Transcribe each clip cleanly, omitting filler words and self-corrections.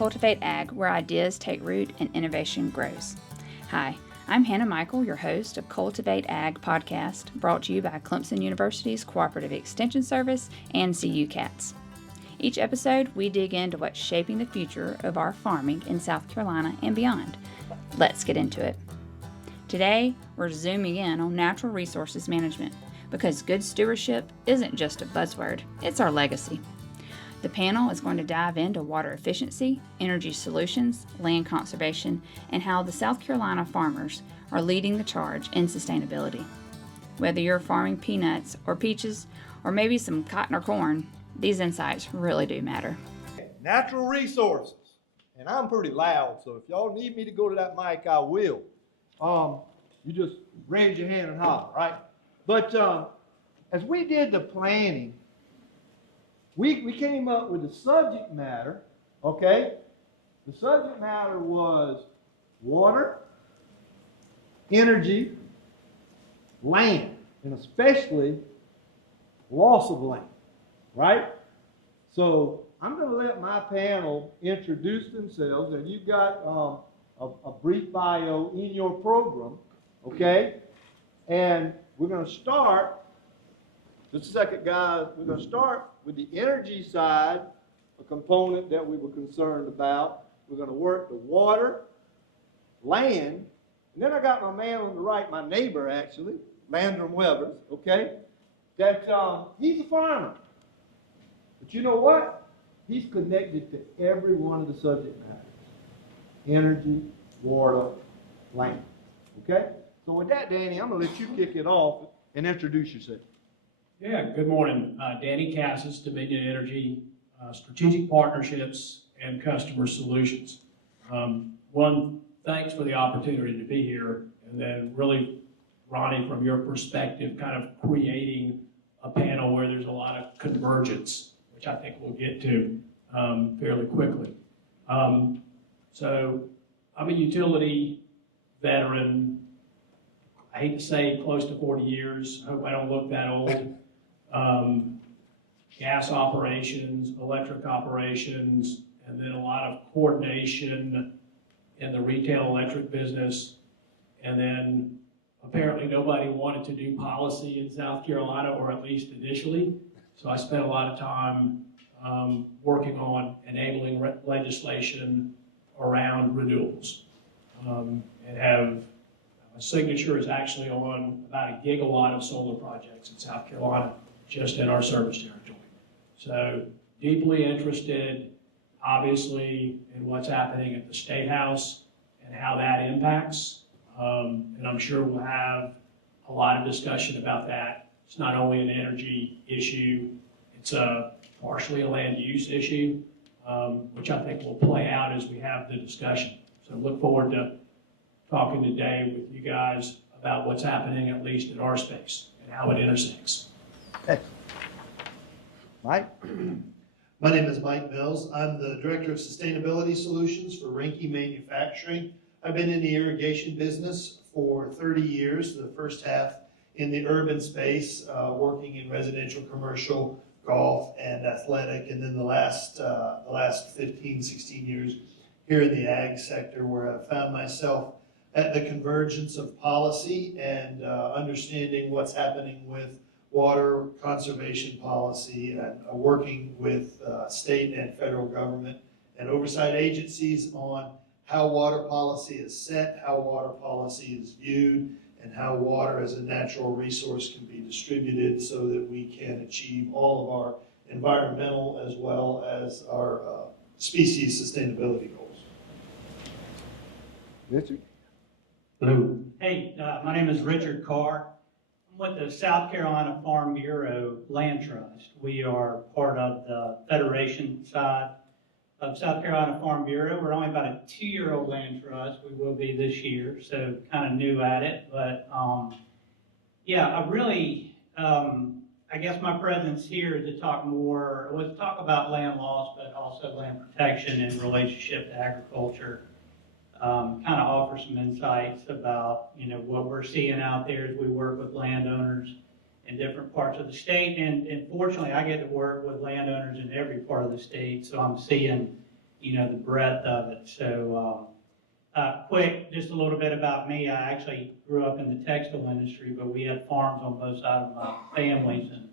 Cultivate Ag, where ideas take root and innovation grows. Hi, I'm Hannah Michael, your host of Cultivate Ag podcast, brought to you by Clemson University's Cooperative Extension Service and CU Cats. Each episode, we dig into what's shaping the future of our farming in South Carolina and beyond. Let's get into it. Today, we're zooming in on natural resources management, because good stewardship isn't just a buzzword, it's our legacy. The panel is going to dive into water efficiency, energy solutions, land conservation, and how the South Carolina farmers are leading the charge in sustainability. Whether you're farming peanuts or peaches, or maybe some cotton or corn, these insights really do matter. Natural resources, and I'm pretty loud, so if y'all need me to go to that mic, I will. You just raise your hand and holler, right? But as we did the planning, we came up with the subject matter, okay? The subject matter was water, energy, land, and especially loss of land, right? So I'm going to let my panel introduce themselves, and you've got a brief bio in your program, okay? And we're going to start, just a second, guys, we're going to start with the energy side, a component that we were concerned about. We're going to work the water, land, and then I got my man on the right, my neighbor actually, Landon Weathers, okay? That he's a farmer. But you know what? He's connected to every one of the subject matters. Energy, water, land, okay? So with that, Danny, I'm going to let you kick it off and introduce yourself. Yeah, good morning. Danny Cassis, Dominion Energy, Strategic Partnerships and Customer Solutions. One, thanks for the opportunity to be here. And then really, Ronnie, from your perspective, kind of creating a panel where there's a lot of convergence, which I think we'll get to fairly quickly. So I'm a utility veteran. I hate to say close to 40 years. I hope I don't look that old. Gas operations, electric operations, and then a lot of coordination in the retail electric business. And then apparently nobody wanted to do policy in South Carolina, or at least initially. So I spent a lot of time working on enabling legislation around renewables. And have a signature is actually on about a gigawatt of solar projects in South Carolina, just in our service territory. So deeply interested, obviously, in what's happening at the State House and how that impacts. And I'm sure we'll have a lot of discussion about that. It's not only an energy issue, it's partially a land use issue, which I think will play out as we have the discussion. So look forward to talking today with you guys about what's happening, at least in our space, and how it intersects. Excellent. Mike? My name is Mike Mills. I'm the Director of Sustainability Solutions for Rinke Manufacturing. I've been in the irrigation business for 30 years, the first half in the urban space, working in residential, commercial, golf, and athletic, and then the last 15, 16 years here in the ag sector, where I've found myself at the convergence of policy and understanding what's happening with water conservation policy and working with state and federal government and oversight agencies on how water policy is set, how water policy is viewed, and how water as a natural resource can be distributed so that we can achieve all of our environmental as well as our species sustainability goals. Richard? Hello. Hey, my name is Richard Carr. I'm with the South Carolina Farm Bureau Land Trust. We are part of the Federation side of South Carolina Farm Bureau. We're only about a 2-year-old land trust. We will be this year, so kind of new at it. But yeah, I really, I guess my presence here is to talk about land loss, but also land protection in relationship to agriculture. Kind of offer some insights about, what we're seeing out there as we work with landowners in different parts of the state. And fortunately, I get to work with landowners in every part of the state, so I'm seeing, the breadth of it. So, quick, just a little bit about me. I actually grew up in the textile industry, but we had farms on both sides of my families, and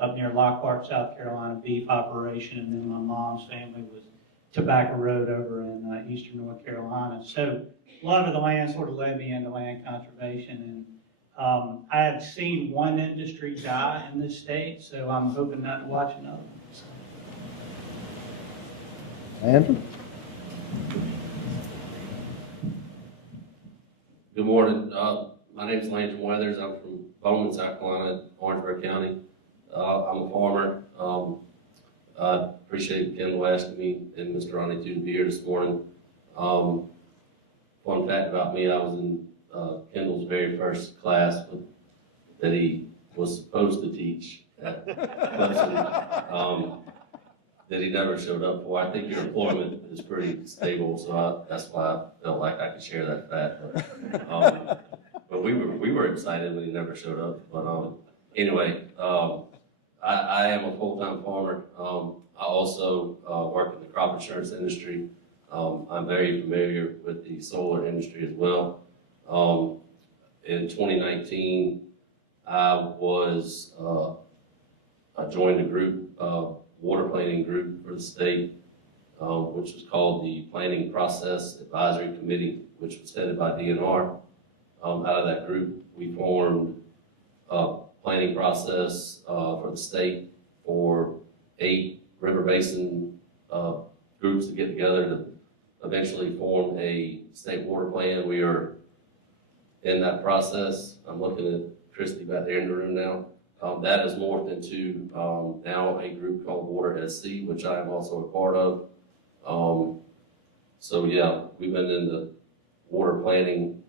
up near Lockhart, South Carolina, beef operation, and then my mom's family was Tobacco Road over in eastern North Carolina. So a lot of the land sort of led me into land conservation, and I had seen one industry die in this state, so I'm hoping not to watch another one. Andrew? Good morning. My name is Landon Weathers. I'm from Bowman, South Carolina, Orangeburg County. I'm a farmer. I appreciate Kendall asking me and Mr. Ronnie to be here this morning. Fun fact about me, I was in Kendall's very first class that he was supposed to teach at Clemson, that he never showed up for. I think your employment is pretty stable, so that's why I felt like I could share that fact. But we were excited when he never showed up. But anyway, I am a full-time farmer. I also work in the crop insurance industry. I'm very familiar with the solar industry as well. In 2019, I joined a group, water planning group for the state, which was called the Planning Process Advisory Committee, which was headed by DNR. Out of that group, we formed a planning process for the state for 8 river basin groups to get together to eventually form a state water plan. We are in that process. I'm looking at Christy back there in the room now. That has morphed into now a group called Water SC, which I am also a part of. So yeah, we've been in the water planning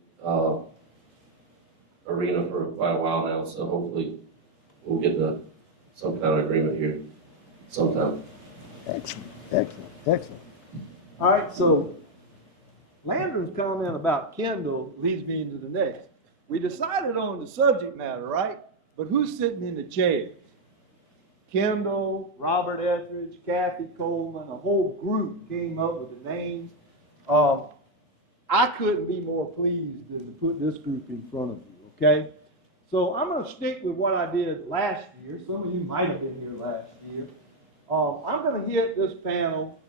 arena for quite a while now, so hopefully we'll get to some kind of agreement here sometime. Excellent, excellent, excellent. All right, so Landon's comment about Kendall leads me into the next. We decided on the subject matter, right? But who's sitting in the chairs? Kendall, Robert Etheridge, Kathy Coleman, a whole group came up with the names. I couldn't be more pleased than to put this group in front of you, okay? So I'm going to stick with what I did last year. Some of you might have been here last year. I'm going to hit this panel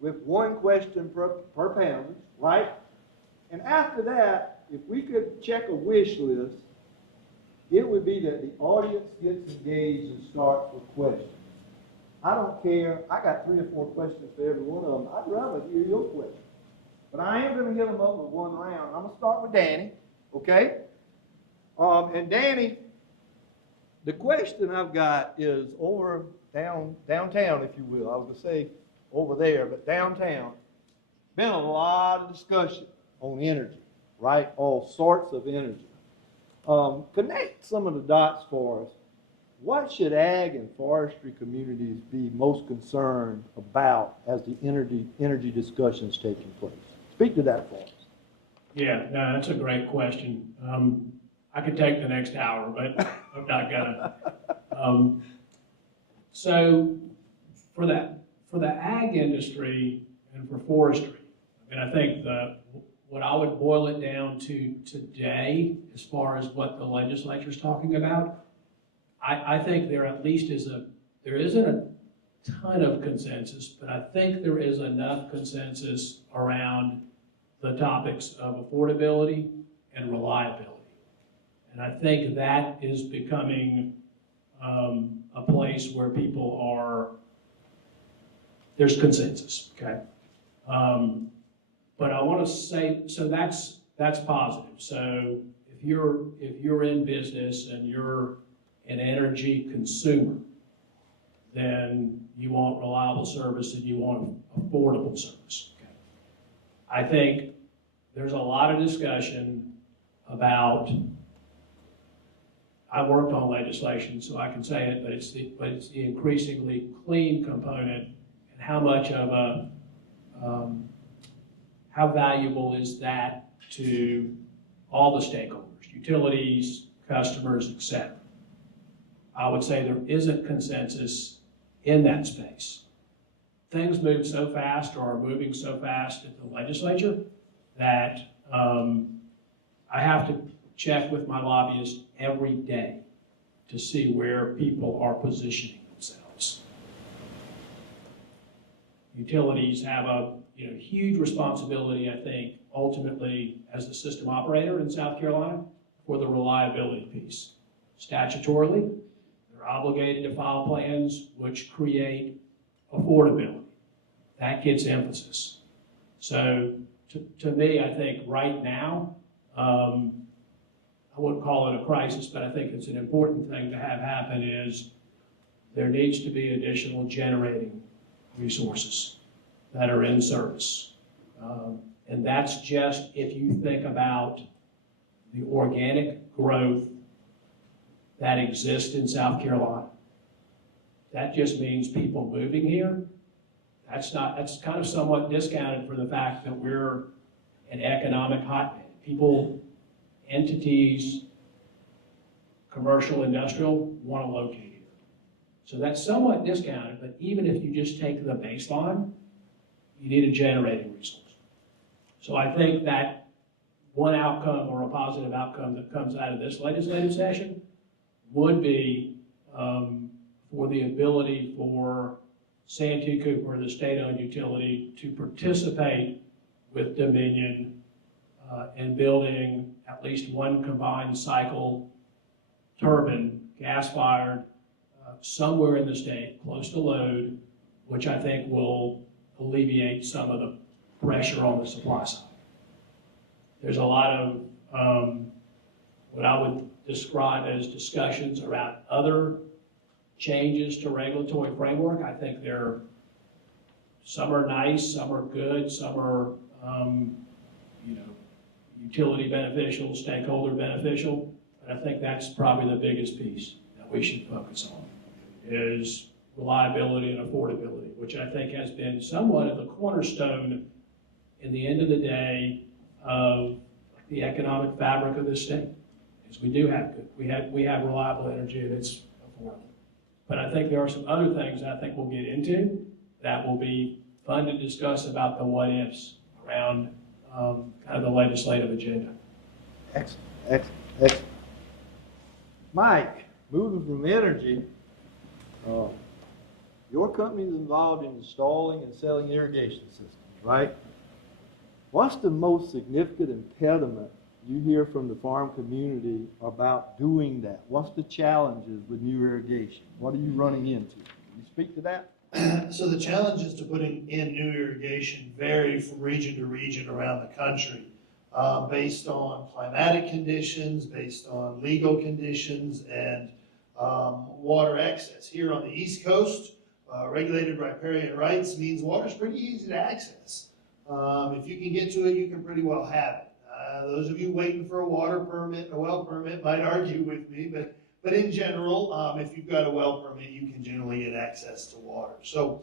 with one question per panelist, right? And after that, if we could check a wish list, it would be that the audience gets engaged and starts with questions. I don't care. I got 3 or 4 questions for every one of them. I'd rather hear your questions. But I am going to hit them up with one round. I'm going to start with Danny, okay? And Danny, the question I've got is over downtown, if you will. I was going to say over there, but downtown. Been a lot of discussion on energy, right? All sorts of energy. Connect some of the dots for us. What should ag and forestry communities be most concerned about as the energy discussions taking place? Speak to that for us. Yeah, no, that's a great question. I could take the next hour, but I'm not gonna. So for the ag industry and for forestry, I think what I would boil it down to today, as far as what the legislature is talking about, I think there at least there isn't a ton of consensus, but I think there is enough consensus around the topics of affordability and reliability. And I think that is becoming a place where there's consensus, okay? But I want to say, so that's positive. So if you're in business and you're an energy consumer, then you want reliable service and you want affordable service. Okay. I think there's a lot of discussion about, I worked on legislation, so I can say it, but it's the increasingly clean component, and how much of how valuable is that to all the stakeholders, utilities, customers, etc. I would say there isn't consensus in that space. things move so fast or are moving so fast at the legislature that I have to check with my lobbyist every day to see where people are positioning themselves. Utilities have a huge responsibility, I think, ultimately as the system operator in South Carolina for the reliability piece. Statutorily, they're obligated to file plans which create affordability. That gets emphasis. So to me, I think right now, I wouldn't call it a crisis, but I think it's an important thing to have happen is there needs to be additional generating resources that are in service. And that's just if you think about the organic growth that exists in South Carolina. That just means people moving here. That's kind of somewhat discounted for the fact that we're an economic hotbed. People, entities, commercial, industrial, want to locate here. So that's somewhat discounted, but even if you just take the baseline, you need a generating resource. So I think that one outcome or a positive outcome that comes out of this legislative session would be for the ability for Santee Cooper, the state-owned utility, to participate with Dominion in building at least one combined cycle turbine, gas-fired, somewhere in the state, close to load, which I think will alleviate some of the pressure on the supply side. There's a lot of what I would describe as discussions around other changes to regulatory framework. I think some are nice, some are good, some are utility beneficial, stakeholder beneficial, but I think that's probably the biggest piece that we should focus on is reliability and affordability, which I think has been somewhat of the cornerstone in the end of the day of the economic fabric of this state. Is we do have good, we have reliable energy and it's affordable. But I think there are some other things I think we'll get into that will be fun to discuss about the what ifs around kind of the legislative agenda. Excellent. Mike, moving from energy, your company is involved in installing and selling irrigation systems, right? What's the most significant impediment you hear from the farm community about doing that? What's the challenges with new irrigation? What are you running into? Can you speak to that? So the challenges to putting in new irrigation vary from region to region around the country, based on climatic conditions, based on legal conditions, and water access. Here on the East Coast, regulated riparian rights means water's pretty easy to access. If you can get to it, you can pretty well have it. Those of you waiting for a water permit, a well permit, might argue with me, but in general, if you've got a well permit, you can generally get access to water. So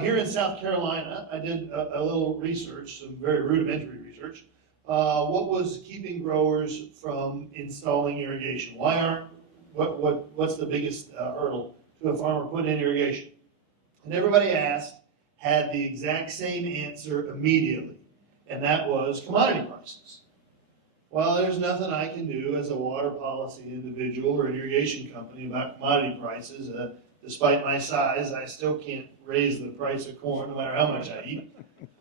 here in South Carolina, I did a little research, some very rudimentary research. What was keeping growers from installing irrigation? What's the biggest hurdle to a farmer putting in irrigation? And everybody asked had the exact same answer immediately, and that was commodity prices. Well, there's nothing I can do as a water policy individual or an irrigation company about commodity prices. Despite my size, I still can't raise the price of corn no matter how much I eat.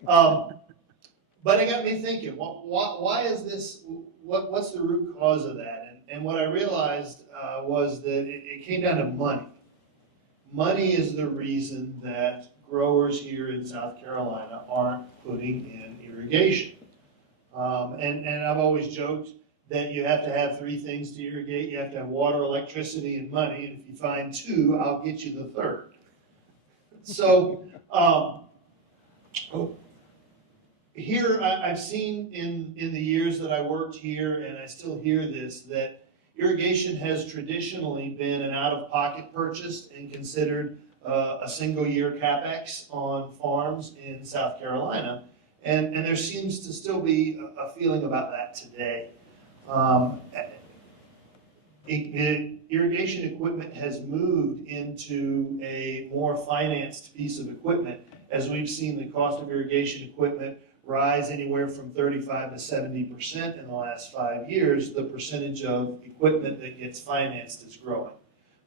But it got me thinking, why is this, what's the root cause of that? And what I realized was that it came down to money. Money is the reason that growers here in South Carolina aren't putting in irrigation. And I've always joked that you have to have three things to irrigate. You have to have water, electricity, and money. And if you find two, I'll get you the third. So here I've seen in the years that I worked here, and I still hear this, that irrigation has traditionally been an out-of-pocket purchase and considered a single-year CapEx on farms in South Carolina. And there seems to still be a feeling about that today. Irrigation equipment has moved into a more financed piece of equipment, as we've seen the cost of irrigation equipment rise anywhere from 35 to 70% in the last 5 years. The percentage of equipment that gets financed is growing,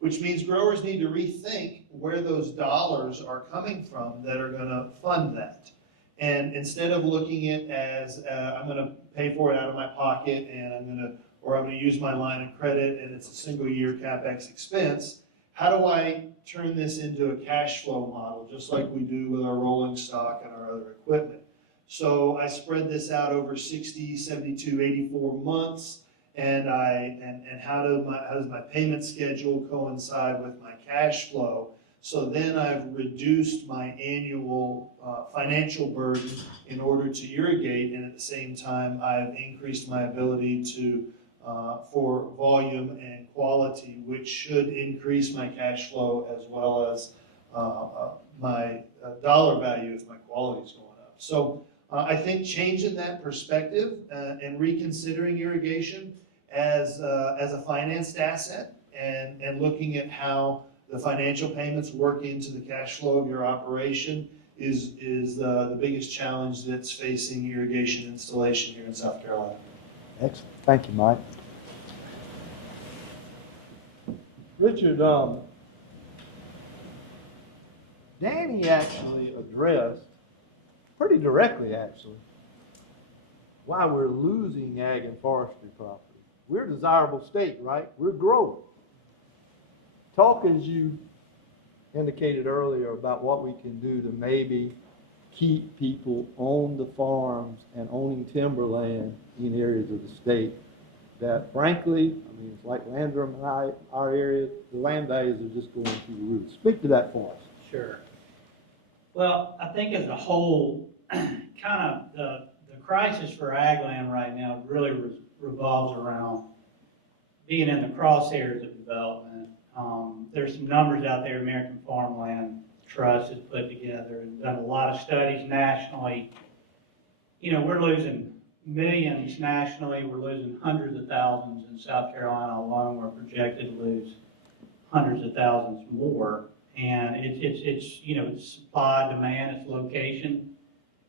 which means growers need to rethink where those dollars are coming from that are going to fund that. And instead of looking at it as I'm going to pay for it out of my pocket and I'm going to use my line of credit and it's a single year CapEx expense, how do I turn this into a cash flow model, just like we do with our rolling stock and our other equipment? So I spread this out over 60, 72, 84 months, and how does my payment schedule coincide with my cash flow? So then I've reduced my annual financial burden in order to irrigate, and at the same time I've increased my ability to for volume and quality, which should increase my cash flow as well as my dollar value if my quality is going up. So I think changing that perspective and reconsidering irrigation as a financed asset and looking at how the financial payments work into the cash flow of your operation is the biggest challenge that's facing irrigation installation here in South Carolina. Excellent. Thank you, Mike. Richard, Danny actually addressed, pretty directly actually, why we're losing ag and forestry property. We're a desirable state, right? We're growing. Talk, as you indicated earlier, about what we can do to maybe keep people on the farms and owning timberland in areas of the state that, frankly, I mean, it's like Landrum and our area, the land values are just going through the roof. Speak to that for us. Sure. Well, I think as a whole, kind of the crisis for ag land right now really revolves around being in the crosshairs of development. There's some numbers out there American Farmland Trust has put together and done a lot of studies nationally. You know, we're losing millions nationally. We're losing hundreds of thousands in South Carolina alone. We're projected to lose hundreds of thousands more. And it's you know, it's supply, demand, it's location.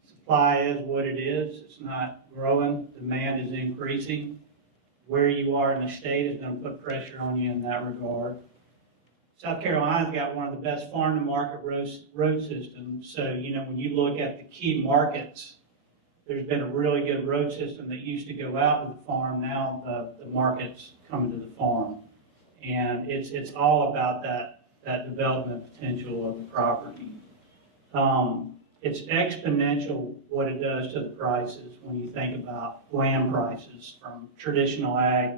Supply is what it is. It's not growing. Demand is increasing. Where you are in the state is going to put pressure on you in that regard. South Carolina's got one of the best farm-to-market road systems. So, you know, when you look at the key markets, there's been a really good road system that used to go out to the farm. Now the market's coming to the farm. And it's all about that development potential of the property. It's exponential what it does to the prices when you think about land prices from traditional ag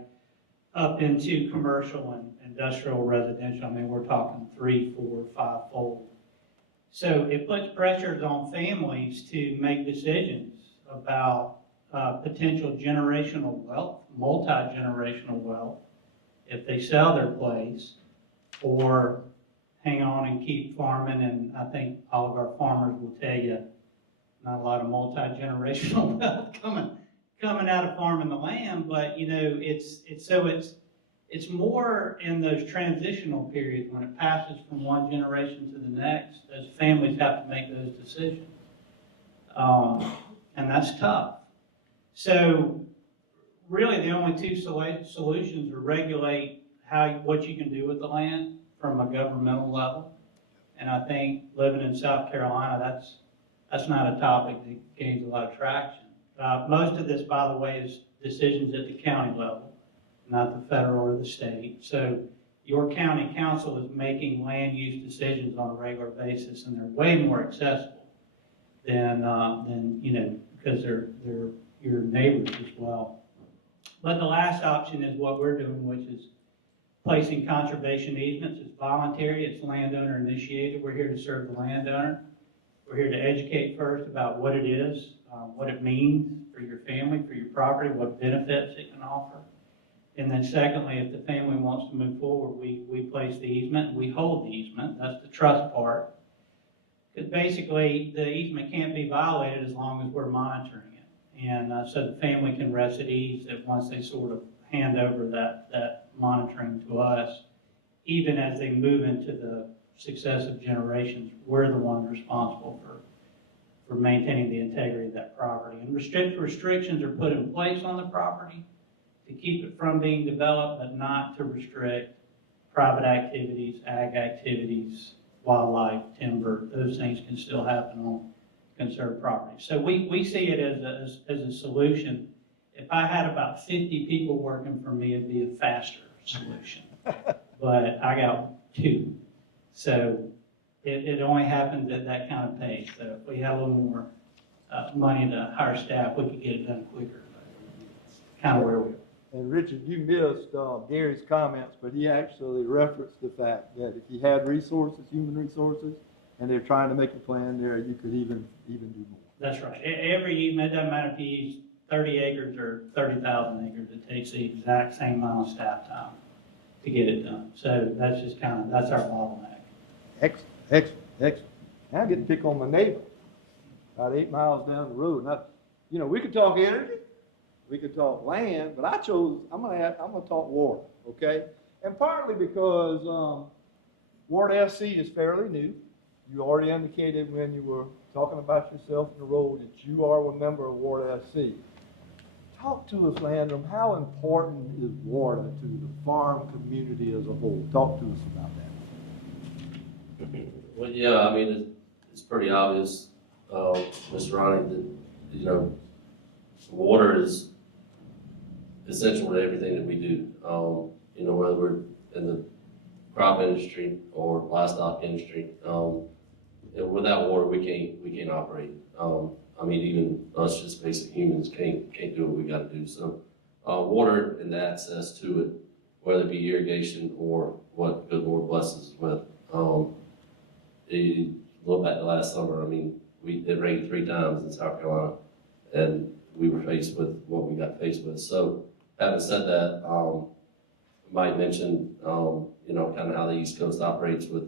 up into commercial and industrial residential. I mean, we're talking 3, 4, 5-fold. So it puts pressures on families to make decisions about potential generational wealth, multi-generational wealth, if they sell their place or hang on and keep farming. And I think all of our farmers will tell you not a lot of multi-generational wealth coming out of farming the land, but you know, it's more in those transitional periods when it passes from one generation to the next. Those families have to make those decisions, and that's tough. So really the only two solutions are regulate what you can do with the land from a governmental level. And I think living in South Carolina, that's not a topic that gains a lot of traction. Most of this, by the way, is decisions at the county level, not the federal or the state. So your county council is making land use decisions on a regular basis, and they're way more accessible than you know, because they're your neighbors as well. But the last option is what we're doing, which is placing conservation easements. It's voluntary, it's landowner initiated. We're here to serve the landowner. We're here to educate first about what it is, what it means for your family, for your property, what benefits it can offer. And then secondly, if the family wants to move forward, we place the easement and we hold the easement. That's the trust part. Because basically the easement can't be violated as long as we're monitoring it. And so the family can rest at ease that once they sort of hand over that monitoring to us. Even as they move into the successive generations, we're the ones responsible for maintaining the integrity of that property. And restrictions are put in place on the property to keep it from being developed, but not to restrict private activities, ag activities, wildlife, timber. Those things can still happen on conserved property. So we see it as a solution. If I had about 50 people working for me, it'd be a faster solution. But I got 2. So it only happens at that kind of pace. So if we had a little more money to hire staff, we could get it done quicker. It's kind of where we are. And Richard, you missed Gary's comments, but he actually referenced the fact that if you had resources, human resources, and they're trying to make a plan there, you could even do more. That's right. Every easement, it doesn't matter if you use 30 acres or 30,000 acres, it takes the exact same amount of staff time to get it done. So that's just that's our bottleneck. Excellent, excellent, excellent. Now I get to pick on my neighbor, about 8 miles down the road. Now, we could talk energy, we could talk land, but I chose, I'm gonna talk water, okay? And partly because Ward SC is fairly new. You already indicated when you were talking about yourself in the role that you are a member of Ward SC. Talk to us, Landon, how important is water to the farm community as a whole? Talk to us about that. Well, yeah, I mean, it's pretty obvious, Mr. Ronnie, that, water is essential to everything that we do. Whether we're in the crop industry or livestock industry, without water, we can't operate. Even us just basic humans can't do what we got to do. So, water and the access to it, whether it be irrigation or what good Lord blesses us with. You look back to last summer. It rained 3 times in South Carolina, and we were faced with what we got faced with. So, having said that, Mike mentioned, kind of how the East Coast operates with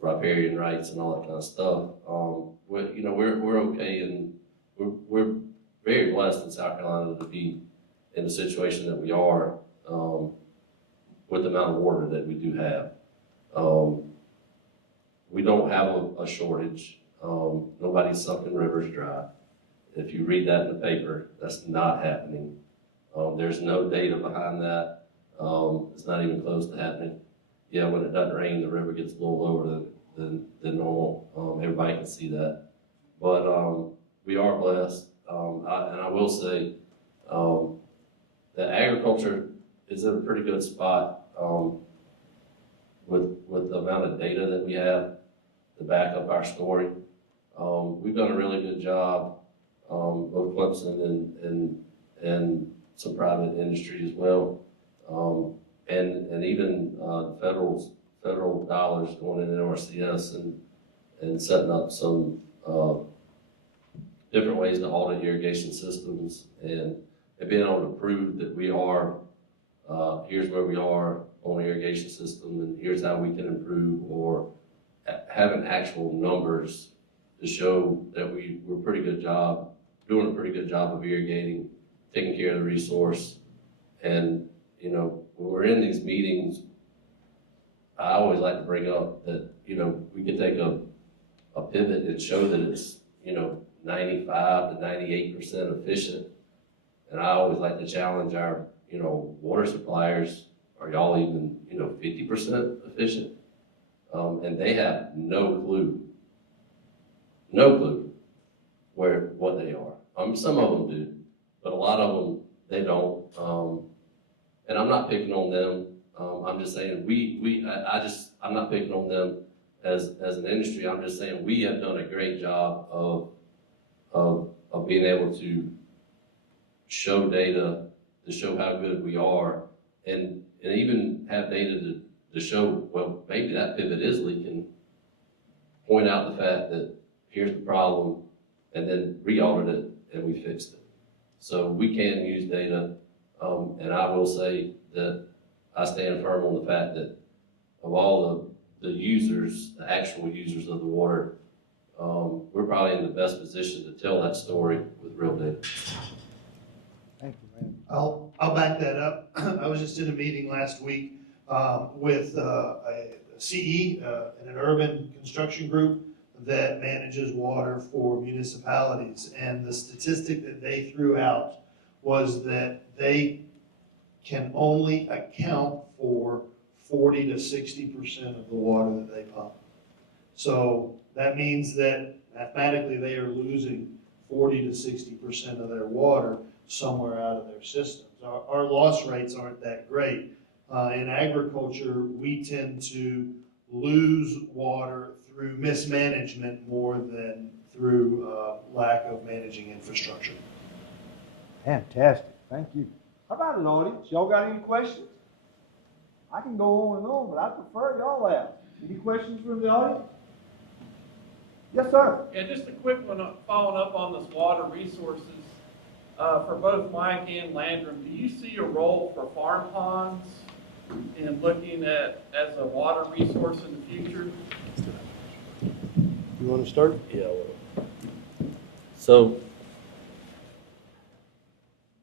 riparian rights and all that kind of stuff. We're okay, and we're very blessed in South Carolina to be in the situation that we are with the amount of water that we do have. We don't have a shortage. Nobody's sucking rivers dry. If you read that in the paper, that's not happening. There's no data behind that. It's not even close to happening. Yeah, when it doesn't rain, the river gets a little lower than normal. Everybody can see that. But we are blessed. And I will say that agriculture is in a pretty good spot with the amount of data that we have to back up our story. We've done a really good job, both Clemson and some private industry as well. And even federal dollars going into NRCS and setting up some different ways to audit irrigation systems and being able to prove that we are, here's where we are on the irrigation system and here's how we can improve, or having actual numbers to show that we're doing a pretty good job of irrigating, taking care of the resource. And when we're in these meetings, I always like to bring up that, we can take a pivot and show that it's, 95 to 98% efficient. And I always like to challenge our, water suppliers, are y'all even, 50% efficient? And they have no clue what they are. Some of them do, but a lot of them, they don't. And I'm not picking on them. I'm just saying I'm not picking on them as an industry. I'm just saying we have done a great job of being able to show data to show how good we are, and even have data to show, well, maybe that pivot is leaking, point out the fact that here's the problem, and then re-audit it, and we fixed it. So we can use data, and I will say that I stand firm on the fact that of all the users, the actual users of the water, we're probably in the best position to tell that story with real data. Thank you, man. I'll I'll back that up. I was just in a meeting last week with a CE, an urban construction group that manages water for municipalities. And the statistic that they threw out was that they can only account for 40 to 60% of the water that they pump. So that means that mathematically they are losing 40 to 60% of their water somewhere out of their systems. Our loss rates aren't that great. In agriculture, we tend to lose water through mismanagement more than through lack of managing infrastructure. Fantastic, thank you. How about an audience? Y'all got any questions? I can go on and on, but I prefer y'all ask. Any questions from the audience? Yes, sir. Yeah, just a quick one following up on this water resources. For both Mike and Landon, do you see a role for farm ponds in looking at as a water resource in the future? You want to start? Yeah. So,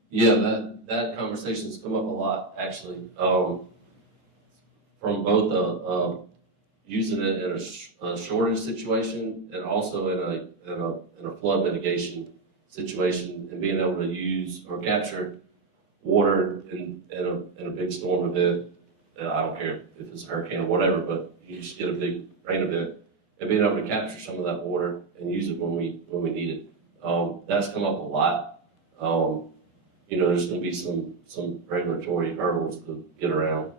yeah, that conversation's come up a lot, actually, from both using it in a shortage situation and also in a flood mitigation situation, and being able to use or capture water in a big storm event. I don't care if it's a hurricane or whatever, but you just get a big rain event, and being able to capture some of that water and use it when we need it. That's come up a lot. There's going to be some regulatory hurdles to get around,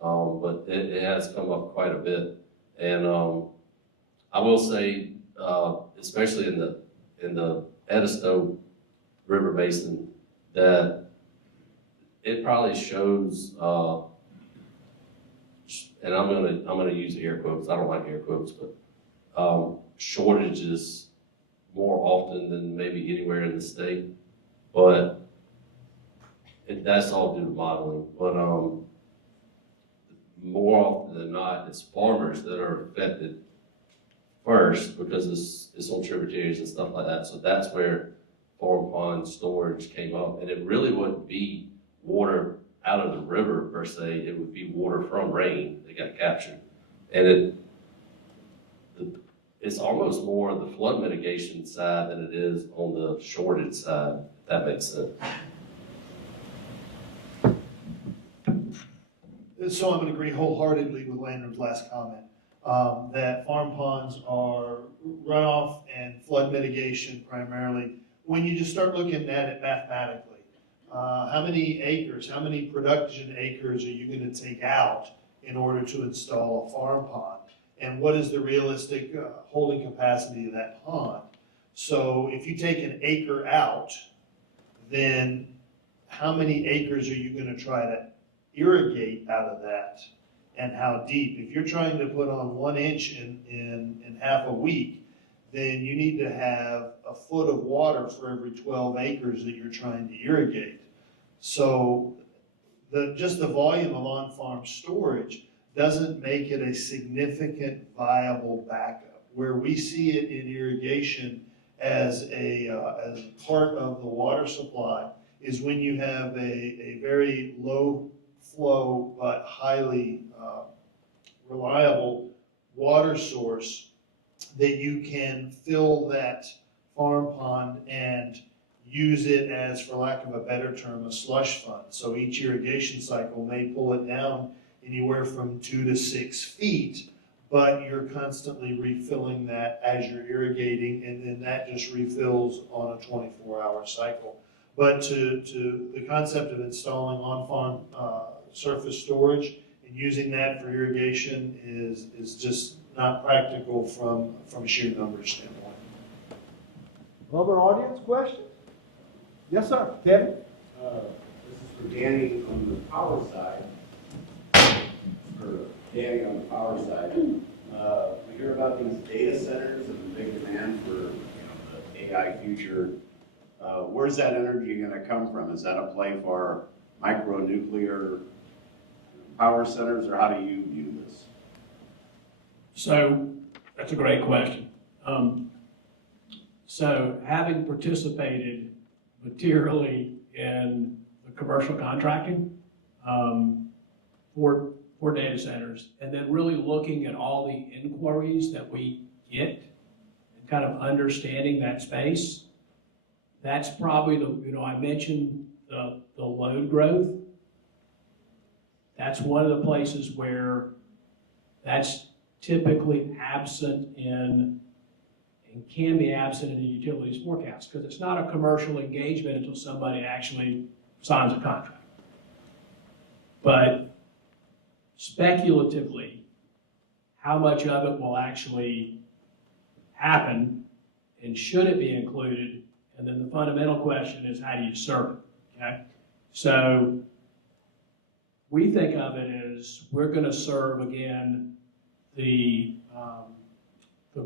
but it has come up quite a bit. And I will say, especially in the Edisto River Basin, that it probably shows, and I'm gonna use air quotes. I don't like air quotes, but shortages more often than maybe anywhere in the state. But that's all due to modeling. But more often than not, it's farmers that are affected first because it's on tributaries and stuff like that. So that's where farm pond storage came up. And it really wouldn't be water out of the river per se. It would be water from rain that got captured. And it's almost more on the flood mitigation side than it is on the shortage side, if that makes sense. So I'm going to agree wholeheartedly with Landon's last comment, that farm ponds are runoff and flood mitigation primarily. When you just start looking at it mathematically, how many acres, how many production acres are you going to take out in order to install a farm pond? And what is the realistic holding capacity of that pond? So if you take an acre out, then how many acres are you going to try to irrigate out of that, and how deep? If you're trying to put on 1 inch in half a week, then you need to have a foot of water for every 12 acres that you're trying to irrigate. So just the volume of on-farm storage doesn't make it a significant viable backup. Where we see it in irrigation as as part of the water supply is when you have a very low flow but highly reliable water source that you can fill that farm pond and use it as, for lack of a better term, a slush fund. So each irrigation cycle may pull it down anywhere from 2 to 6 feet, but you're constantly refilling that as you're irrigating, and then that just refills on a 24-hour cycle. But to the concept of installing on-farm surface storage and using that for irrigation is just not practical from a sheer numbers standpoint. Other audience questions? Yes, sir. Kevin? This is for Danny on the power side. We hear about these data centers and the big demand for the AI future. Where's that energy going to come from? Is that a play for micronuclear power centers, or how do you view this? So that's a great question. So having participated materially in the commercial contracting for data centers, and then really looking at all the inquiries that we get and kind of understanding that space. That's probably I mentioned the load growth. That's one of the places where that's typically absent in, and can be absent in the utilities forecast, because it's not a commercial engagement until somebody actually signs a contract. But speculatively, how much of it will actually happen, and should it be included? And then the fundamental question is, how do you serve it, okay? So we think of it as we're gonna serve, again, the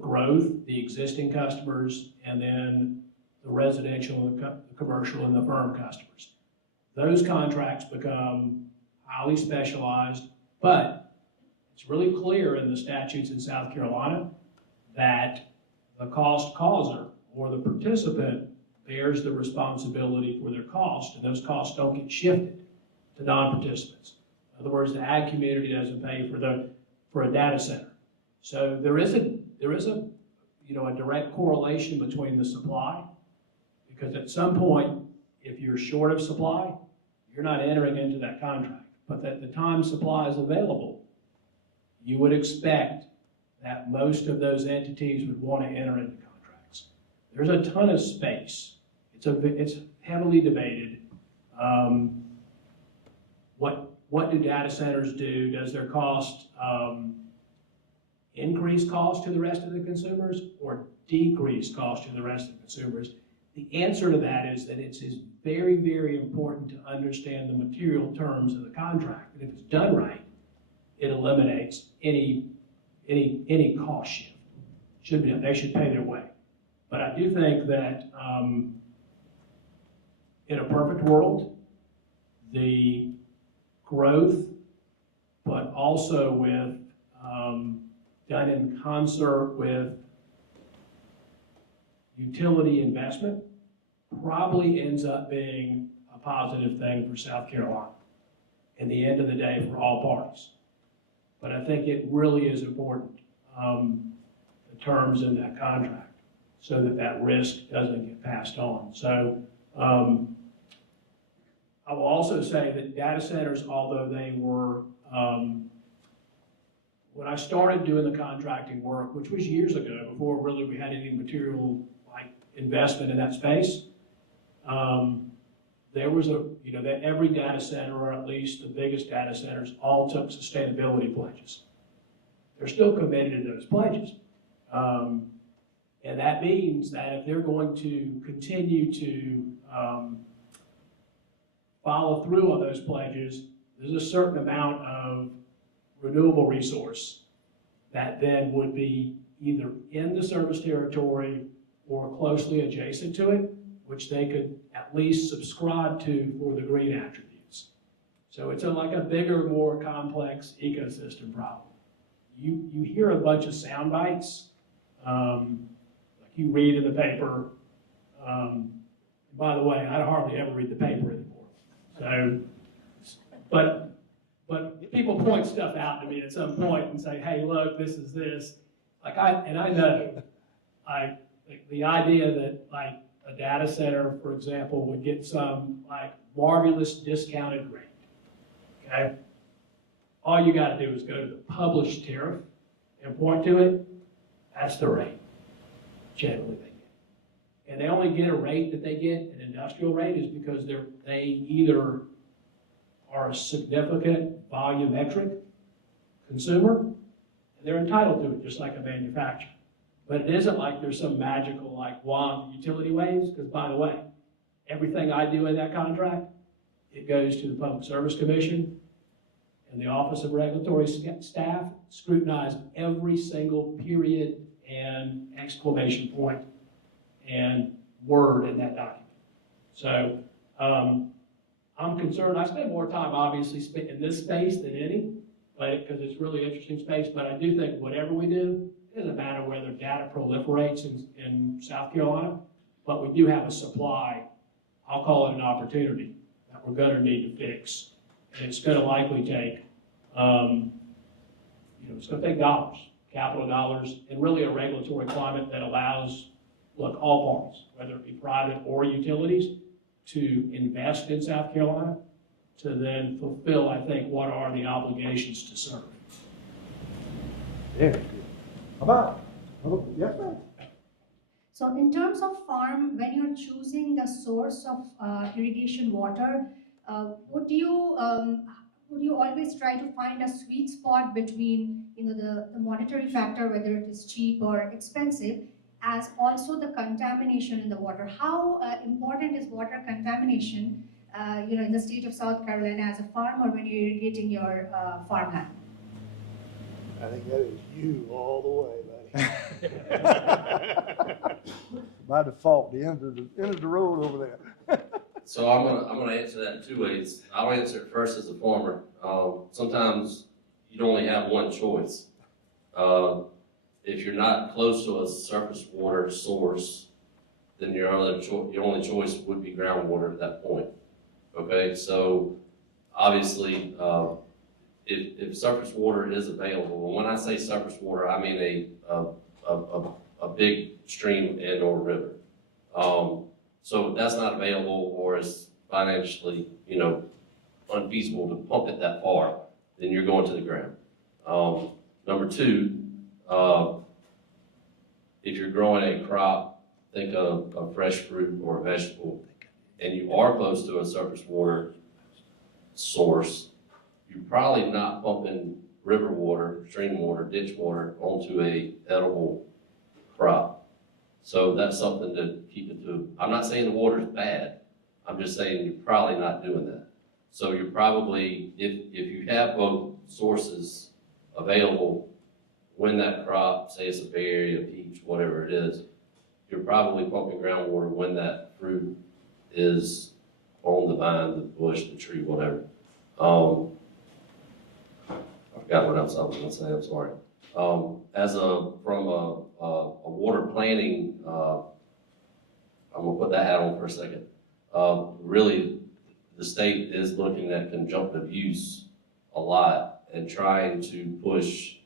growth, the existing customers, and then the residential, the commercial, and the firm customers. Those contracts become highly specialized, but it's really clear in the statutes in South Carolina that the cost causer or the participant bears the responsibility for their cost, and those costs don't get shifted to non-participants. In other words, the ag community doesn't pay for a data center. So there is a direct correlation between the supply, because at some point, if you're short of supply, you're not entering into that contract. But at the time supply is available, you would expect that most of those entities would want to enter into contracts. There's a ton of space. It's heavily debated. What do data centers do? Does their cost increase cost to the rest of the consumers or decrease cost to the rest of the consumers? The answer to that is that it's very, very important to understand the material terms of the contract. And if it's done right, it eliminates any cost shift. They should pay their way. But I do think that in a perfect world, the growth, but also with done in concert with utility investment, probably ends up being a positive thing for South Carolina in the end of the day for all parties. But I think it really is important, the terms in that contract, so that risk doesn't get passed on. So I will also say that data centers, although they were, when I started doing the contracting work, which was years ago, before really we had any material like investment in that space, there was that every data center, or at least the biggest data centers, all took sustainability pledges. They're still committed to those pledges. And that means that if they're going to continue to follow through on those pledges, there's a certain amount of renewable resource that then would be either in the service territory or closely adjacent to it, which they could at least subscribe to for the green attributes. So it's like a bigger, more complex ecosystem problem. You hear a bunch of sound bites, like you read in the paper. By the way, I hardly ever read the paper anymore. So, but people point stuff out to me at some point and say, hey, look, this is this. I know, the idea that like a data center, for example, would get some like marvelous discounted rate, okay? All you gotta do is go to the published tariff and point to it. That's the rate, generally they get. And they only get a rate that they get, an industrial rate, is because they either are a significant volumetric consumer, and they're entitled to it just like a manufacturer. But it isn't like there's some magical like wand utility waves, because by the way, everything I do in that contract, it goes to the Public Service Commission and the Office of Regulatory Staff, scrutinize every single period and exclamation point and word in that document. So I'm concerned. I spend more time obviously in this space than any, but because it's really interesting space. But I do think whatever we do, it doesn't matter whether data proliferates in South Carolina, but we do have a supply, I'll call it an opportunity, that we're gonna need to fix. And it's gonna likely take, it's gonna take dollars, capital dollars, and really a regulatory climate that allows, look, all parties, whether it be private or utilities, to invest in South Carolina, to then fulfill, I think, what are the obligations to serve. Very good. How about, yes, ma'am? So in terms of farm, when you're choosing the source of irrigation water, would you always try to find a sweet spot between the monetary factor, whether it is cheap or expensive, as also the contamination in the water? How important is water contamination in the state of South Carolina as a farmer when you're irrigating your farmland? I think that is you all the way, buddy. By default, the end of the road over there. So I'm gonna answer that in 2 ways. I'll answer it first as a farmer. Sometimes you only have one choice. If you're not close to a surface water source, then your only choice would be groundwater at that point. Okay, so obviously, if surface water is available, and when I say surface water, I mean a big stream and or river. So if that's not available or is financially, unfeasible to pump it that far, then you're going to the ground. Number two, if you're growing a crop, think of a fresh fruit or a vegetable, and you are close to a surface water source, you're probably not pumping river water, stream water, ditch water onto a edible crop. So that's something to keep it to. I'm not saying the water is bad. I'm just saying you're probably not doing that. So you're probably, if you have both sources available when that crop, say it's a berry, a peach, whatever it is, you're probably pumping groundwater when that fruit is on the vine, the bush, the tree, whatever. I forgot what else I was going to say. I'm sorry. From a water planning, I'm going to put that hat on for a second. Really, the state is looking at conjunctive use a lot and trying to push,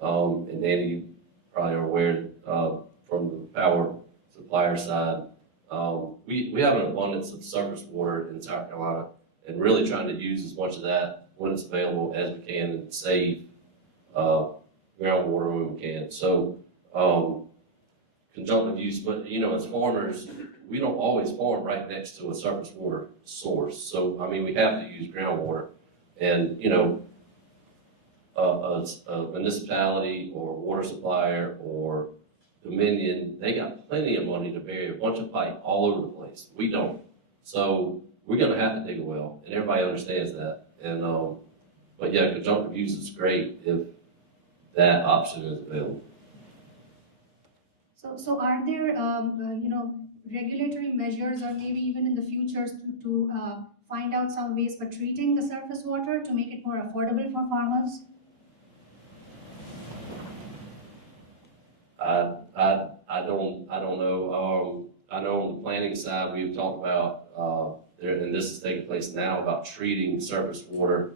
and Danny, you probably are aware, from the power supplier side, we have an abundance of surface water in South Carolina, and really trying to use as much of that when it's available as we can and save groundwater when we can. So conjunctive use, but as farmers, we don't always farm right next to a surface water source. So I mean, we have to use groundwater, and a municipality or water supplier or Dominion, they got plenty of money to bury a bunch of pipe all over the place. We don't. So we're gonna have to dig a well, and everybody understands that. And but yeah, conjunctive use is great if that option is available. So are there regulatory measures, or maybe even in the future, to find out some ways for treating the surface water to make it more affordable for farmers? I don't know. I know on the planning side, we've talked about and this is taking place now, about treating surface water,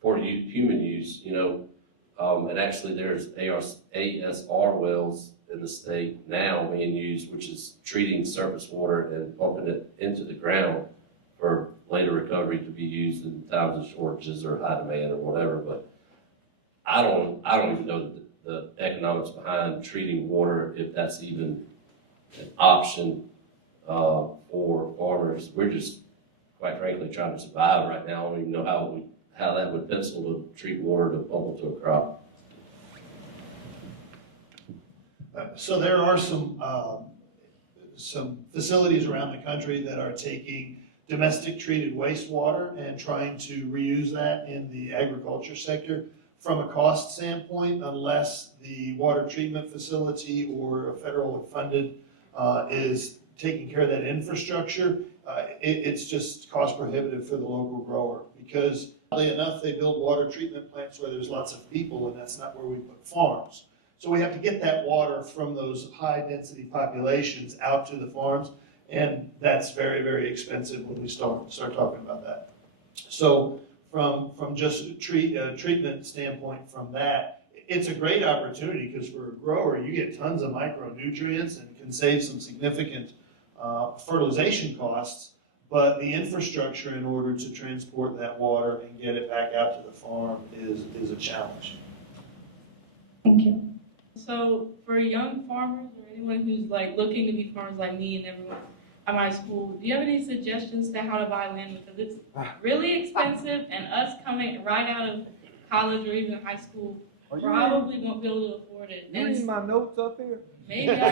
for human use, and actually there's ASR wells in the state now being used, which is treating surface water and pumping it into the ground for later recovery to be used in times of shortages or high demand or whatever. But I don't even know the economics behind treating water, if that's even an option for farmers. We're just, quite frankly, trying to survive right now. I don't even know how that would pencil to treat water to pump into a crop. So there are some facilities around the country that are taking domestic treated wastewater and trying to reuse that in the agriculture sector. From a cost standpoint, unless the water treatment facility or a federal funded is taking care of that infrastructure, it's just cost prohibitive for the local grower, because oddly enough, they build water treatment plants where there's lots of people, and that's not where we put farms. So we have to get that water from those high density populations out to the farms. And that's very, very expensive when we start talking about that. So from just a treatment standpoint from that, it's a great opportunity because for a grower, you get tons of micronutrients and can save some significant fertilization costs, but the infrastructure in order to transport that water and get it back out to the farm is a challenge. Thank you. So for young farmers or anyone who's like looking to be farmers like me and everyone at my school, do you have any suggestions to how to buy land? Because it's really expensive, and us coming right out of college or even high school probably won't be able to afford it. You reading my notes up here? Maybe I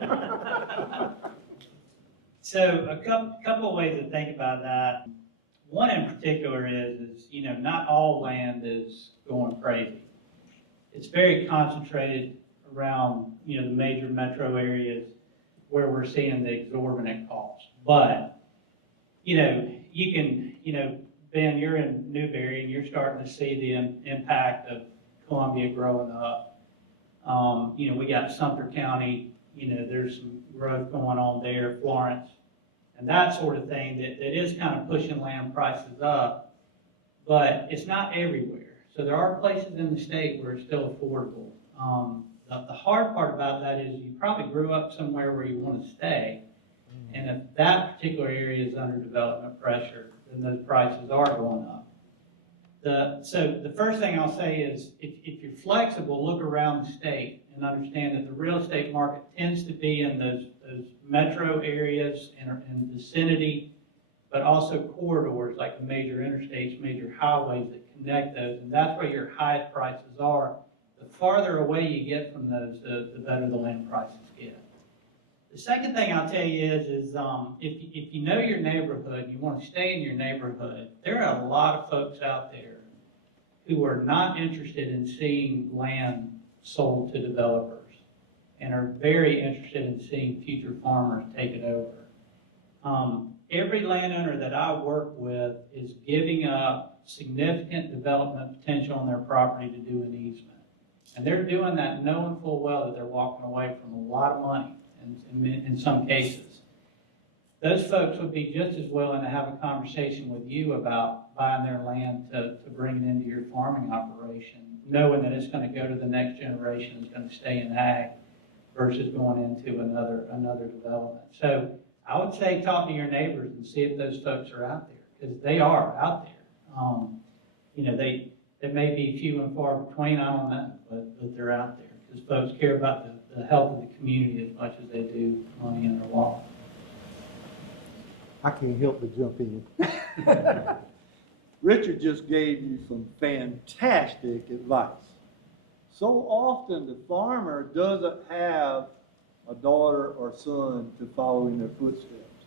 am. So a couple of ways to think about that. One in particular is not all land is going crazy. It's very concentrated around, the major metro areas where we're seeing the exorbitant cost. But, you can, Ben, you're in Newberry and you're starting to see the impact of Columbia growing up. We got Sumter County, there's some growth going on there, Florence, and that sort of thing that is kind of pushing land prices up, but it's not everywhere. So there are places in the state where it's still affordable. The hard part about that is you probably grew up somewhere where you want to stay, and if that particular area is under development pressure, then those prices are going up. So the first thing I'll say is if you're flexible, look around the state and understand that the real estate market tends to be in those metro areas and vicinity, but also corridors like the major interstates, major highways that connect those, and that's where your highest prices are. The farther away you get from those, the better the land prices get. The second thing I'll tell you is if you know your neighborhood, you want to stay in your neighborhood, there are a lot of folks out there who are not interested in seeing land sold to developers and are very interested in seeing future farmers take it over. Every landowner that I work with is giving up significant development potential on their property to do an easement. And they're doing that knowing full well that they're walking away from a lot of money in some cases. Those folks would be just as willing to have a conversation with you about buying their land to bring it into your farming operation, knowing that it's going to go to the next generation, it's going to stay in ag versus going into another development. So I would say talk to your neighbors and see if those folks are out there, because they are out there. They may be few and far between, I don't know, but they're out there because folks care about the health of the community as much as they do money in their wallet. I can't help but jump in. Richard just gave you some fantastic advice. So often the farmer doesn't have a daughter or son to follow in their footsteps,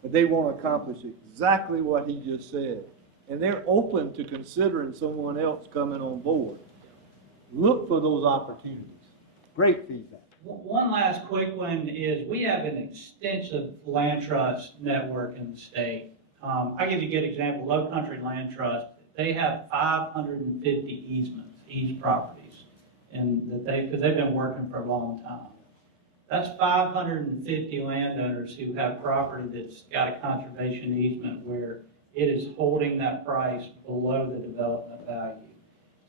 but they want to accomplish exactly what he just said. And they're open to considering someone else coming on board. Look for those opportunities. Great feedback. One last quick one is we have an extensive land trust network in the state. I'll give you a good example. Low Country Land Trust, they have 550 easements, eased properties, and because they've been working for a long time. That's 550 landowners who have property that's got a conservation easement where it is holding that price below the development value.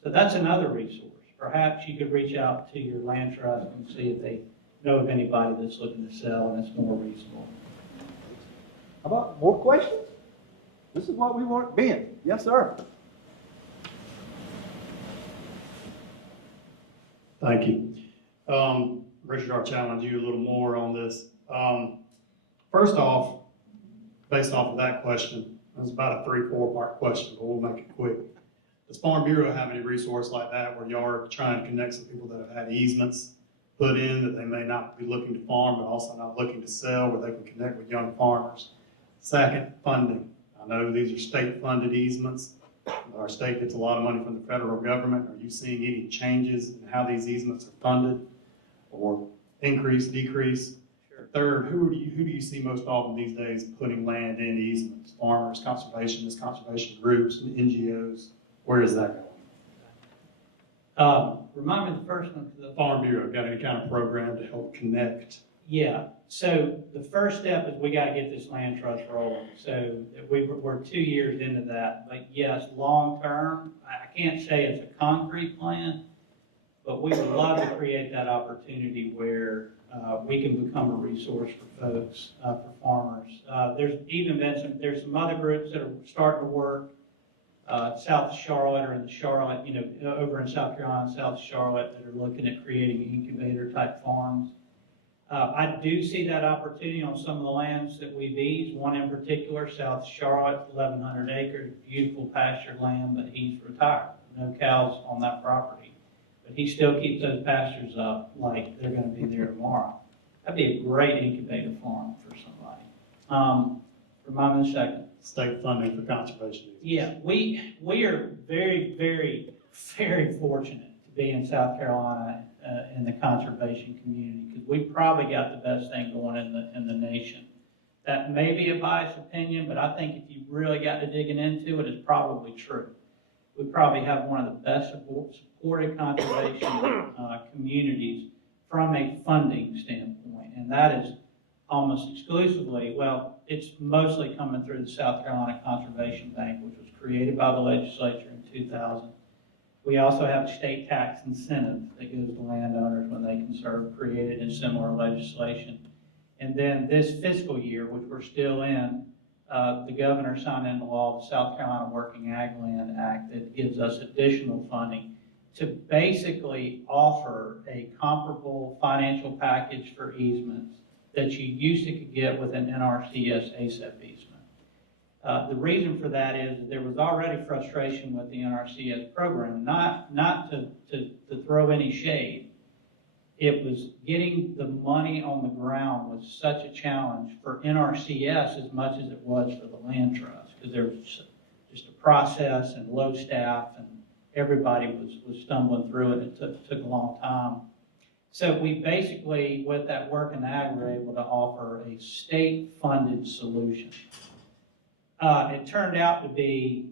So that's another resource. Perhaps you could reach out to your land trust and see if they know of anybody that's looking to sell and it's more reasonable. How about more questions? This is what we want. Ben, yes, sir. Thank you. Richard, I'll challenge you a little more on this. First off, based off of that question, it was about a 3-4 part question, but we'll make it quick. Does Farm Bureau have any resource like that where y'all are trying to connect some people that have had easements put in that they may not be looking to farm, but also not looking to sell, where they can connect with young farmers? Second, funding. I know these are state-funded easements. Our state gets a lot of money from the federal government. Are you seeing any changes in how these easements are funded, or increase, decrease? Sure. Third, who do you see most often these days putting land in easements? Farmers, conservationists, conservation groups, and NGOs. Where is that going? Remind me the first one. The Farm Bureau got any kind of program to help connect Yeah, so the first step is we gotta get this land trust rolling. So we're 2 years into that. But yes, long-term, I can't say it's a concrete plan, but we would love to create that opportunity where we can become a resource for folks, for farmers. There's some other groups that are starting to work south of Charlotte or in Charlotte, over in South Carolina, south of Charlotte, that are looking at creating incubator-type farms. I do see that opportunity on some of the lands that we've eased. One in particular, south of Charlotte, 1,100 acres, beautiful pasture land, but he's retired. No cows on that property. But he still keeps those pastures up like they're going to be there tomorrow. That'd be a great incubator farm for somebody. Remind me a second. State funding for conservation. Yeah, we are very, very, very fortunate to be in South Carolina in the conservation community, because we probably got the best thing going in the nation. That may be a biased opinion, but I think if you really got to digging into it, it's probably true. We probably have one of the best supported conservation communities from a funding standpoint, and that is almost exclusively, well, it's mostly coming through the South Carolina Conservation Bank, which was created by the legislature in 2000. We also have a state tax incentive that goes to landowners when they conserve, created in similar legislation. And then this fiscal year, which we're still in, the governor signed into law the South Carolina Working Ag Land Act that gives us additional funding to basically offer a comparable financial package for easements that you used to could get with an NRCS ASAP easement. The reason for that is that there was already frustration with the NRCS program, not to throw any shade. It was getting the money on the ground was such a challenge for NRCS as much as it was for the land trust, because there was just a process and low staff, and everybody was stumbling through it. It took a long time. So we basically, with that work in ag, were able to offer a state-funded solution. It turned out to be,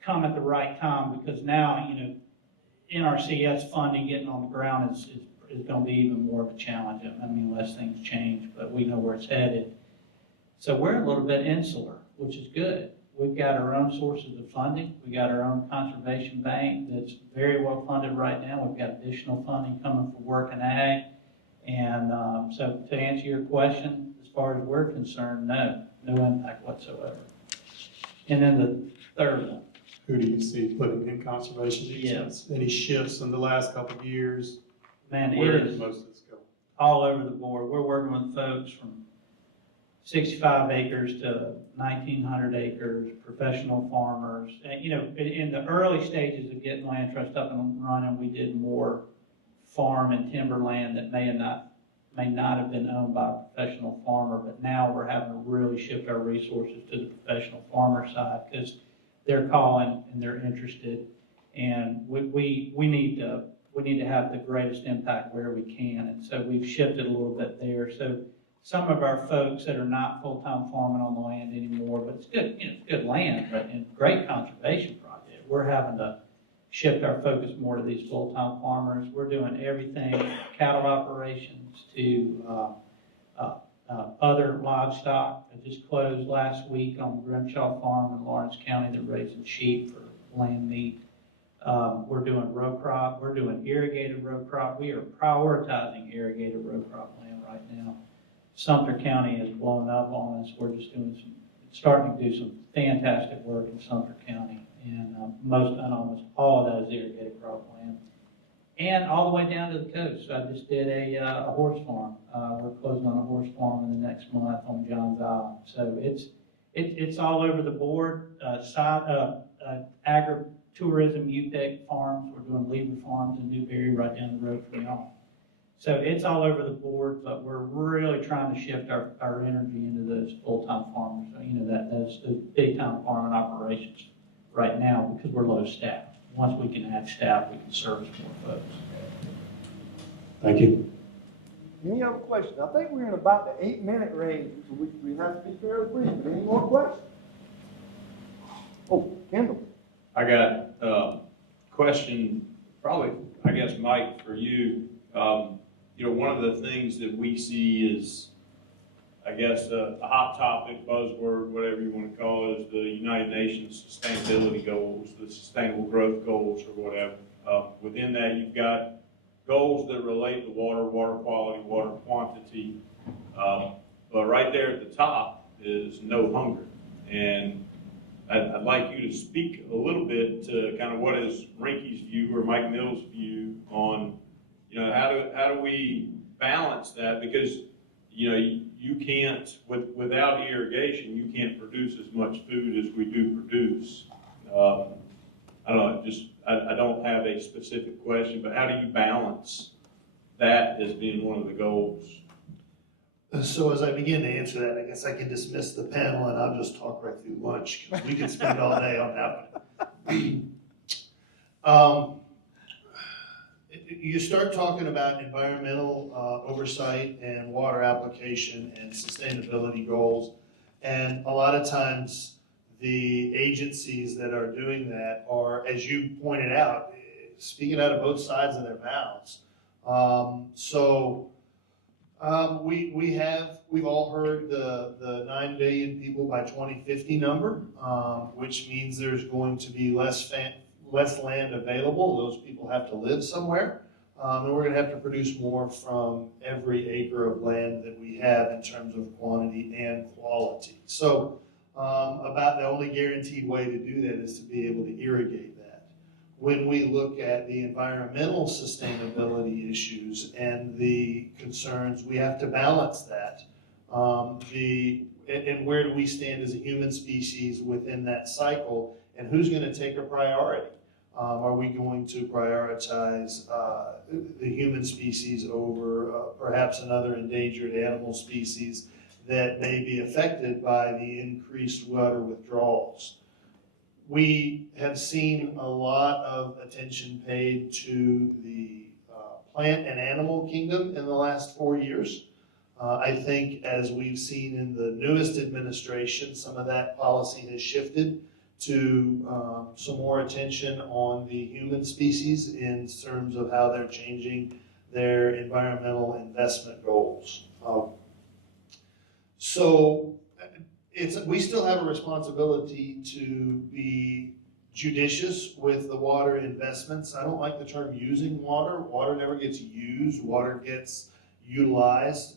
come at the right time, because now, NRCS funding getting on the ground is going to be even more of a challenge. I mean, unless things change, but we know where it's headed. So we're a little bit insular, which is good. We've got our own sources of funding. We got our own conservation bank that's very well funded right now. We've got additional funding coming for work in ag. And so to answer your question, as far as we're concerned, no impact whatsoever. And then the third one. Who do you see putting in conservation easements? Yeah. Any shifts in the last couple of years? Man, Where it does is most of this go? all over the board. We're working with folks from 65 acres to 1,900 acres, professional farmers. In the early stages of getting land trust up and running, we did more farm and timber land that may not have been owned by a professional farmer, but now we're having to really shift our resources to the professional farmer side, because they're calling and they're interested, and we need to have the greatest impact where we can, and so we've shifted a little bit there. So some of our folks that are not full-time farming on the land anymore, but it's good, it's good land, but and great conservation project. We're having to shift our focus more to these full-time farmers. We're doing everything, cattle operations to other livestock. I just closed last week on Grimshaw Farm in Lawrence County. They're raising sheep for lamb meat. We're doing row crop. We're doing irrigated row crop. We are prioritizing irrigated row crop land right now. Sumter County has blown up on us. We're just starting to do some fantastic work in Sumter County, and almost all of that is irrigated crop land. And all the way down to the coast. So I just did a horse farm. We're closing on a horse farm in the next month on Johns Island. So it's all over the board. Agritourism, UPIC farms. We're doing Lever Farms in Newberry right down the road from y'all. So it's all over the board, but we're really trying to shift our energy into those full-time farmers. Those big-time farming operations right now, because we're low staff. Once we can add staff, we can service more folks. Thank you. Any other questions? I think we're in about the 8-minute range, so we have to be fairly brief. But any more questions? Oh, Kendall. I got a question, probably, I guess, Mike, for you. one of the things that we see is, I guess, a hot topic, buzzword, whatever you want to call it, is the United Nations sustainability goals, the sustainable growth goals or whatever. Within that, you've got goals that relate to water, water quality, water quantity. But right there at the top is no hunger. And I'd like you to speak a little bit to kind of what is Rinke's view or Mike Mills' view on, how do we balance that? Because, you can't, without irrigation, you can't produce as much food as we do produce. I don't know, I don't have a specific question, but how do you balance that as being one of the goals? So as I begin to answer that, I guess I can dismiss the panel and I'll just talk right through lunch, because we could spend all day on that one. You start talking about environmental oversight and water application and sustainability goals, and a lot of times the agencies that are doing that are, as you pointed out, speaking out of both sides of their mouths. We've all heard the 9 billion people by 2050 number, which means there's going to be less land available. Those people have to live somewhere. And we're going to have to produce more from every acre of land that we have in terms of quantity and quality. So about the only guaranteed way to do that is to be able to irrigate that. When we look at the environmental sustainability issues and the concerns, we have to balance that. And where do we stand as a human species within that cycle, and who's going to take a priority? Are we going to prioritize the human species over perhaps another endangered animal species that may be affected by the increased water withdrawals? We have seen a lot of attention paid to the plant and animal kingdom in the last 4 years. I think as we've seen in the newest administration, some of that policy has shifted to some more attention on the human species in terms of how they're changing their environmental investment goals. We still have a responsibility to be judicious with the water investments. I don't like the term using water. Water never gets used. Water gets utilized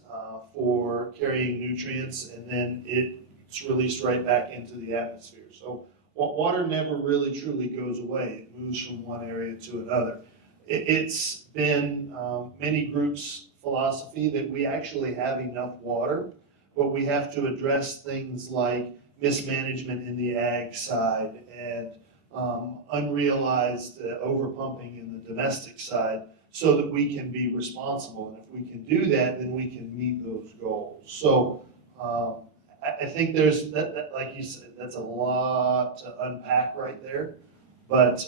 for carrying nutrients, and then it's released right back into the atmosphere. So water never really truly goes away. It moves from one area to another. It's been many groups' philosophy that we actually have enough water, but we have to address things like mismanagement in the ag side and unrealized overpumping in the domestic side, so that we can be responsible. And if we can do that, then we can meet those goals. So I think there's, that, like you said, that's a lot to unpack right there. But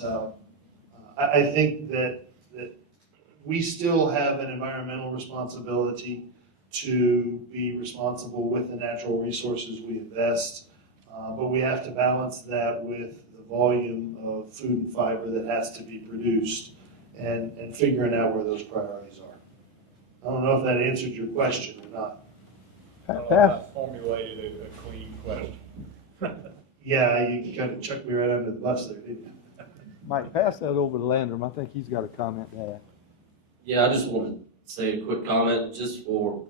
I think that we still have an environmental responsibility to be responsible with the natural resources we invest. But we have to balance that with the volume of food and fiber that has to be produced, and figuring out where those priorities are. I don't know if that answered your question or not. I formulated a clean question. Yeah, you kind of chucked me right under the bus there, didn't you? Mike, pass that over to Landon. I think he's got a comment to add. Yeah, I just want to say a quick comment just for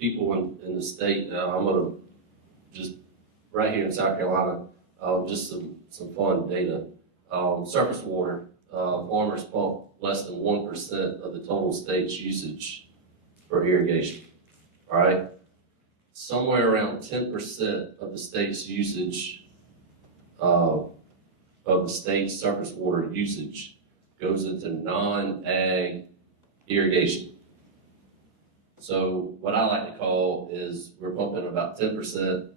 people in the state. I'm going to just, right here in South Carolina, just some fun data. Surface water, farmers pump less than 1% of the total state's usage for irrigation, all right? Somewhere around 10% of the state's usage, of the state's surface water usage goes into non-ag irrigation. So what I like to call is we're pumping about 10%,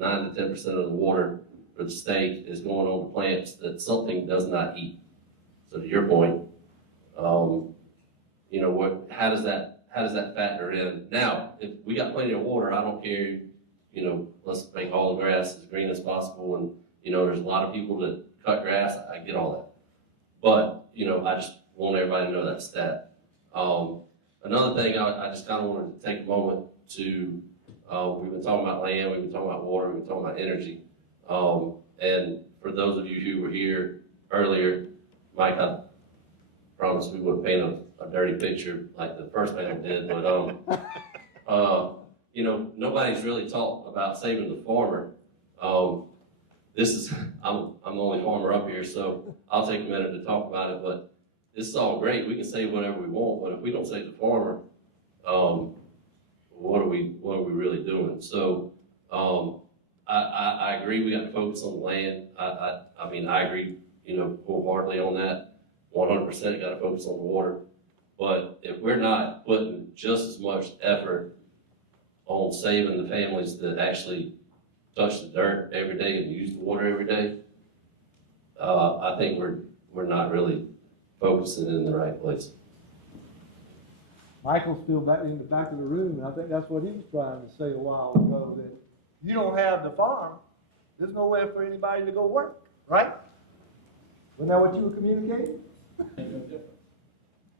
9 to 10% of the water for the state is going on to plants that something does not eat. So to your point, how does that factor in? Now, if we got plenty of water, I don't care, let's make all the grass as green as possible. And, there's a lot of people that cut grass. I get all that. But, I just want everybody to know that stat. Another thing, I just kind of wanted to take a moment to, we've been talking about land, we've been talking about water, we've been talking about energy. And for those of you who were here earlier, Mike, I promised we wouldn't paint a dirty picture like the first panel did, but you know, nobody's really talked about saving the farmer. This is, I'm the only farmer up here, so I'll take a minute to talk about it, but this is all great. We can say whatever we want, but if we don't save the farmer, what are we really doing? So, I agree we got to focus on the land. I mean, I agree, you know, wholeheartedly on that. 100% got to focus on the water. But if we're not putting just as much effort on saving the families that actually touch the dirt every day and use the water every day, I think we're not really focusing in the right place. Michael's still back in the back of the room, and I think that's what he was trying to say a while ago, that you don't have the farm, there's nowhere for anybody to go work, right? Wasn't that what you were communicating?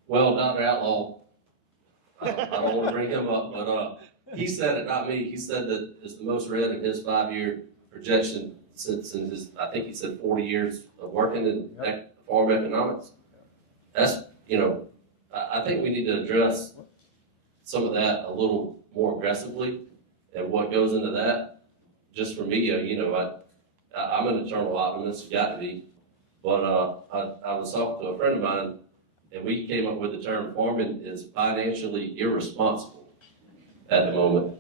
Well, Dr. Outlaw, I don't want to bring him up, but he said it, not me. He said that it's the most read in his 5-year projection since his, I think he said 40 years of working in farm economics. That's, you know, I think we need to address some of that a little more aggressively, and what goes into that. Just for me, you know, I'm an eternal optimist, got to be, but I was talking to a friend of mine, and we came up with the term farming is financially irresponsible at the moment.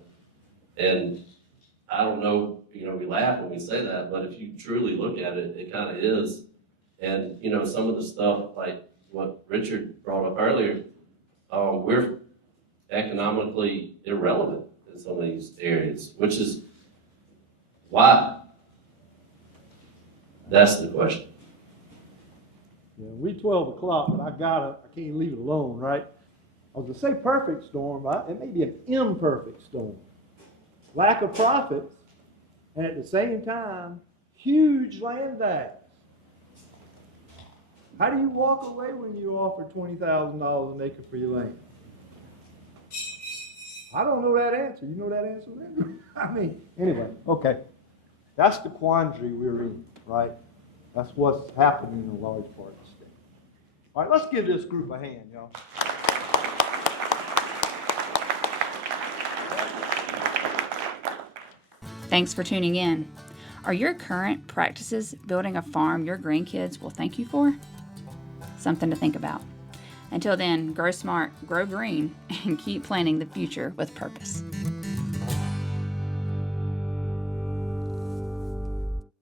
And I don't know, you know, we laugh when we say that, but if you truly look at it, it kind of is. And, you know, some of the stuff like what Richard brought up earlier, we're economically irrelevant in some of these areas, which is why? That's the question. Yeah, we 12 o'clock, but I can't leave it alone, right? I was to say perfect storm, right? It may be an imperfect storm. Lack of profits, and at the same time, huge land values. How do you walk away when you offer $20,000 an acre for your land? I don't know that answer. You know that answer, Landon? I mean, anyway, okay. That's the quandary we're in, right? That's what's happening in a large part of the state. All right, let's give this group a hand, y'all. Thanks for tuning in. Are your current practices building a farm your grandkids will thank you for? Something to think about. Until then, grow smart, grow green, and keep planning the future with purpose.